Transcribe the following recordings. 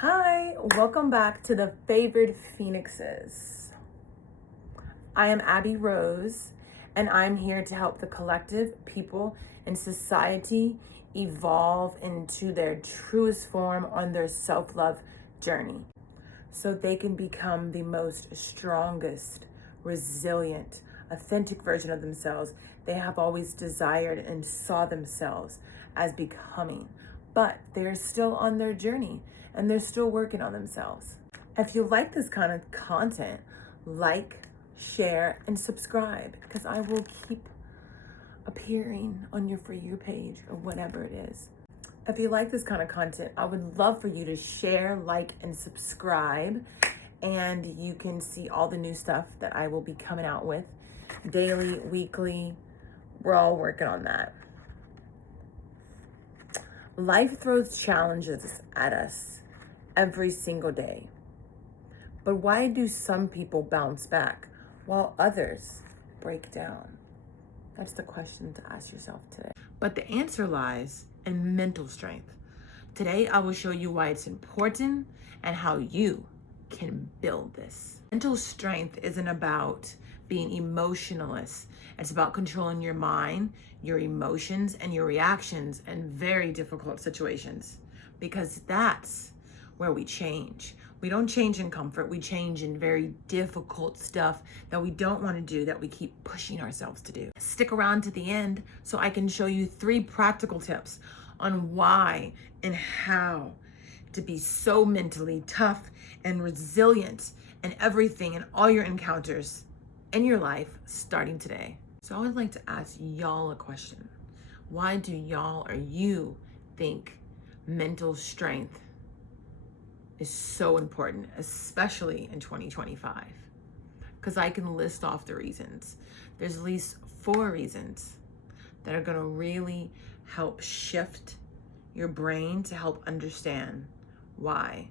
Hi, welcome back to the Favored Phoenixes. I am Abby Rose, and I'm here to help the collective, people, and society evolve into their truest form on their self-love journey so they can become the most strongest, resilient, authentic version of themselves they have always desired and saw themselves as becoming. But they're still on their journey and they're still working on themselves. If you like this kind of content, like, share, and subscribe because I will keep appearing on your For You page or whatever it is. If you like this kind of content, I would love for you to share, like, and subscribe. And you can see all the new stuff that I will be coming out with daily, weekly. We're all working on that. Life throws challenges at us every single day. But why do some people bounce back while others break down? That's the question to ask yourself today. But the answer lies in mental strength. Today, I will show you why it's important and how you can build this. Mental strength isn't about being emotionless. It's about controlling your mind, your emotions, and your reactions in very difficult situations, because that's where we change. We don't change in comfort. We change in very difficult stuff that we don't want to do, that we keep pushing ourselves to do. Stick around to the end so I can show you 3 practical tips on why and how to be so mentally tough and resilient in everything and all your encounters in your life starting today. So I would like to ask y'all a question. Why do y'all or you think mental strength is so important, especially in 2025? Because I can list off the reasons. There's at least 4 reasons that are going to really help shift your brain to help understand why.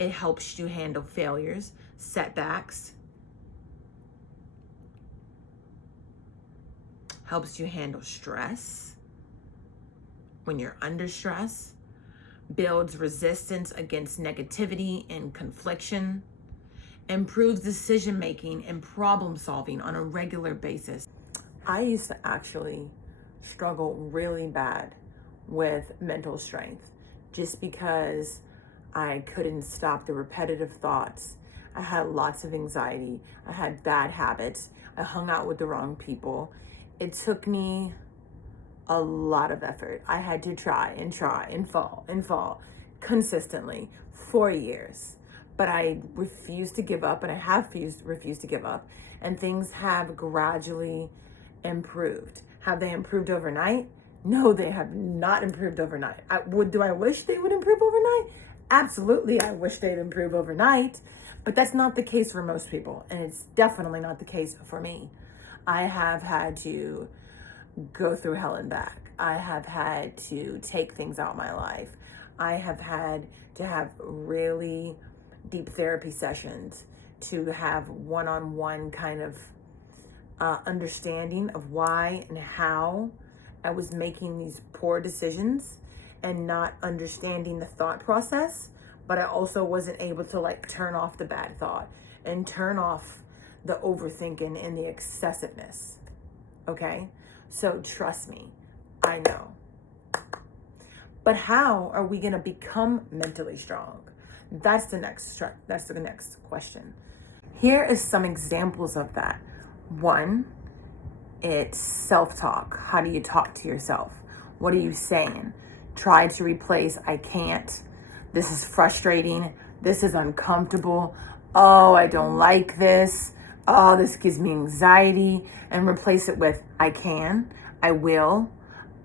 It helps you handle failures, setbacks, helps you handle stress when you're under stress, builds resistance against negativity and confliction, improves decision making and problem solving on a regular basis. I used to actually struggle really bad with mental strength just because I couldn't stop the repetitive thoughts. I had lots of anxiety. I had bad habits. I hung out with the wrong people. It took me a lot of effort. I had to try and fall consistently for years. But I refused to give up, and I have refused to give up. And things have gradually improved. Have they improved overnight? No, they have not improved overnight. Do I wish they would improve overnight? Absolutely, I wish they'd improve overnight. But that's not the case for most people. And it's definitely not the case for me. I have had to go through hell and back. I have had to take things out of my life. I have had to have really deep therapy sessions to have one-on-one kind of understanding of why and how I was making these poor decisions and not understanding the thought process. But I also wasn't able to turn off the bad thought and turn off the overthinking and the excessiveness. Okay? So trust me, I know. But how are we going to become mentally strong? That's the next question. Here is some examples of that. 1, it's self-talk. How do you talk to yourself? What are you saying? Try to replace I can't. This is frustrating. This is uncomfortable. Oh, I don't like this. Oh, this gives me anxiety. And replace it with I can, I will,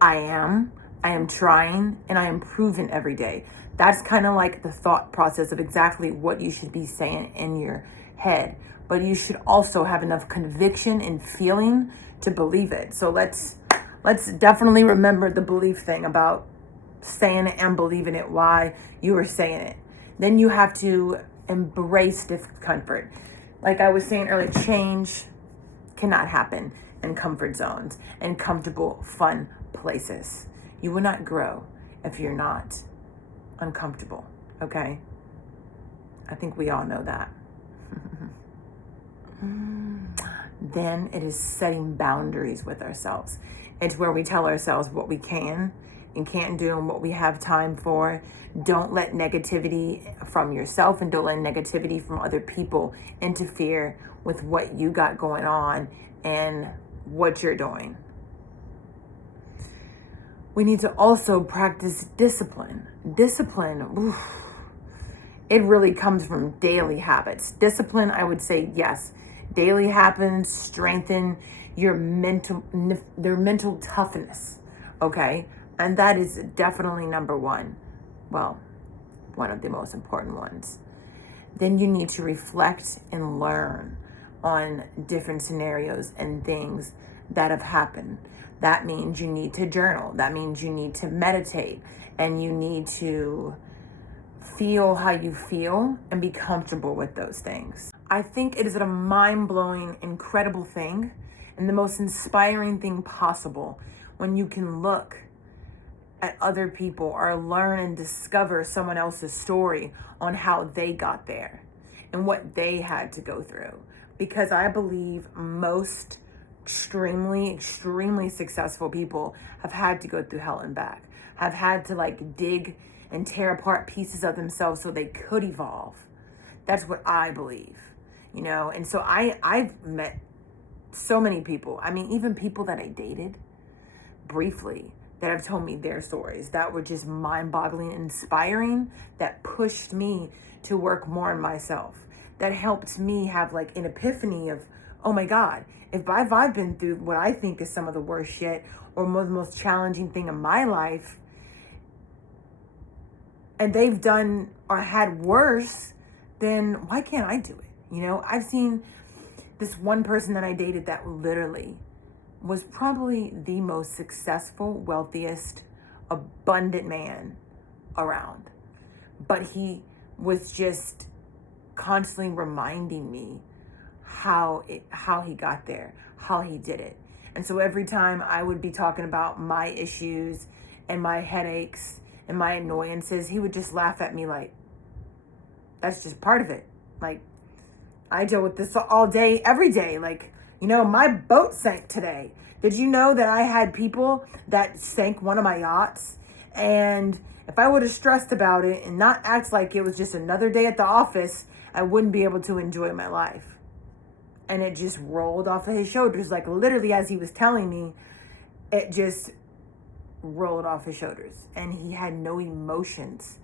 I am trying, and I am improving every day. That's kind of like the thought process of exactly what you should be saying in your head. But you should also have enough conviction and feeling to believe it. So let's definitely remember the belief thing about saying it and believing it, why you are saying it. Then you have to embrace discomfort. Like I was saying earlier, change cannot happen in comfort zones and comfortable, fun places. You will not grow if you're not uncomfortable, okay? I think we all know that. Then it is setting boundaries with ourselves. It's where we tell ourselves what we can and can't do and what we have time for. Don't let negativity from yourself and don't let negativity from other people interfere with what you got going on and what you're doing. We need to also practice discipline. Discipline, it really comes from daily habits. Discipline, I would say, yes. Daily habits strengthen your mental toughness, okay? And that is definitely number one. Well, one of the most important ones. Then you need to reflect and learn on different scenarios and things that have happened. That means you need to journal. That means you need to meditate, and you need to feel how you feel and be comfortable with those things. I think it is a mind-blowing, incredible thing and the most inspiring thing possible when you can look at other people or learn and discover someone else's story on how they got there and what they had to go through. Because I believe most extremely successful people have had to go through hell and back, have had to dig and tear apart pieces of themselves so they could evolve. That's what I believe, and so I've met so many people. I mean, even people that I dated briefly that have told me their stories that were just mind-boggling and inspiring, that pushed me to work more on myself, that helped me have an epiphany of, oh my God, if I've been through what I think is some of the worst shit or the most challenging thing in my life, and they've done or had worse, then why can't I do it? I've seen this one person that I dated that literally was probably the most successful, wealthiest, abundant man around. But he was just constantly reminding me how he got there, how he did it. And so every time I would be talking about my issues and my headaches and my annoyances, he would just laugh at me like, that's just part of it. I deal with this all day, every day. My boat sank today. Did you know that I had people that sank one of my yachts? And if I would have stressed about it and not act like it was just another day at the office, I wouldn't be able to enjoy my life. And it just rolled off of his shoulders. Literally as he was telling me, it just rolled off his shoulders. And he had no emotions.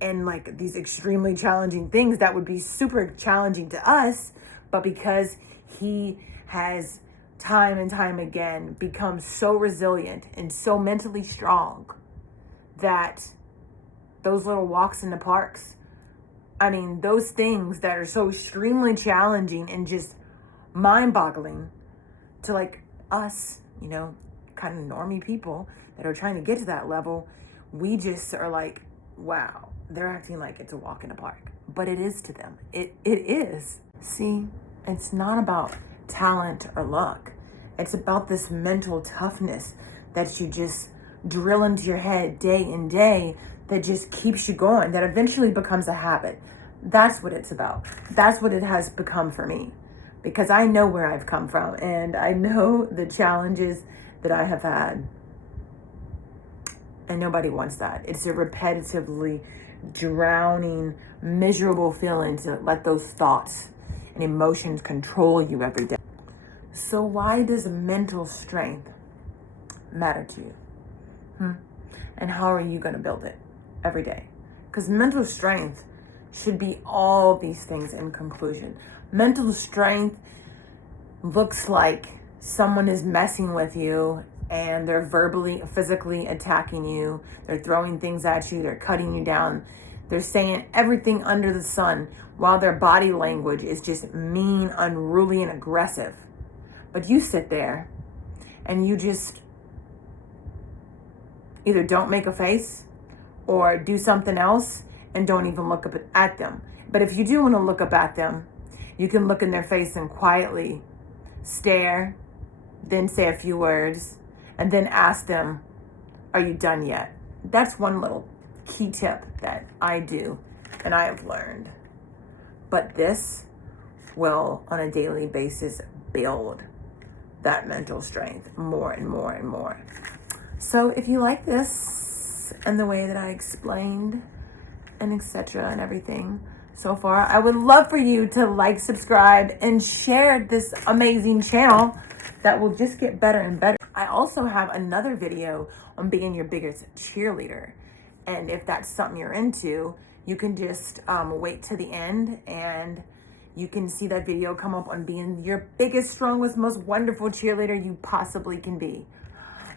And these extremely challenging things that would be super challenging to us, but because he has time and time again become so resilient and so mentally strong that those little walks in the parks, those things that are so extremely challenging and just mind-boggling to us, kind of normie people that are trying to get to that level, we just are wow, they're acting like it's a walk in the park. But it is to them. It is. See, it's not about talent or luck. It's about this mental toughness that you just drill into your head day in day that just keeps you going, that eventually becomes a habit. That's what it's about. That's what it has become for me. Because I know where I've come from and I know the challenges that I have had. And nobody wants that. It's a repetitively drowning, miserable feeling to let those thoughts and emotions control you every day. So why does mental strength matter to you? And how are you going to build it every day? Because mental strength should be all these things in conclusion. Mental strength looks like someone is messing with you and they're verbally, physically attacking you. They're throwing things at you. They're cutting you down. They're saying everything under the sun while their body language is just mean, unruly, and aggressive. But you sit there and you just either don't make a face or do something else and don't even look up at them. But if you do want to look up at them, you can look in their face and quietly stare, then say a few words, and then ask them, are you done yet? That's one little key tip that I do and I have learned. But this will, on a daily basis, build that mental strength more and more and more. So if you like this and the way that I explained and etc. and everything so far, I would love for you to like, subscribe, and share this amazing channel that will just get better and better. I also have another video on being your biggest cheerleader. And if that's something you're into, you can just wait to the end and you can see that video come up on being your biggest, strongest, most wonderful cheerleader you possibly can be.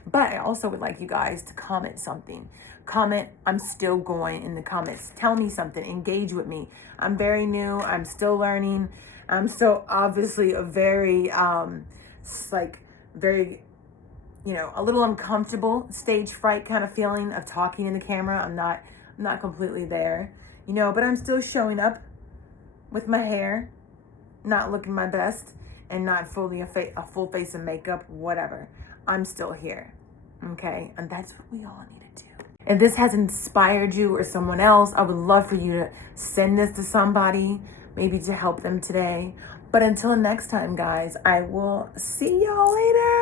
But I also would like you guys to comment something. Comment, I'm still going in the comments. Tell me something, engage with me. I'm very new, I'm still learning. I'm still obviously a very, a little uncomfortable, stage fright kind of feeling of talking in the camera. I'm not completely there, but I'm still showing up with my hair, not looking my best, and not fully a full face of makeup, whatever. I'm still here, okay? And that's what we all need to do. If this has inspired you or someone else, I would love for you to send this to somebody, maybe to help them today. But until next time, guys, I will see y'all later.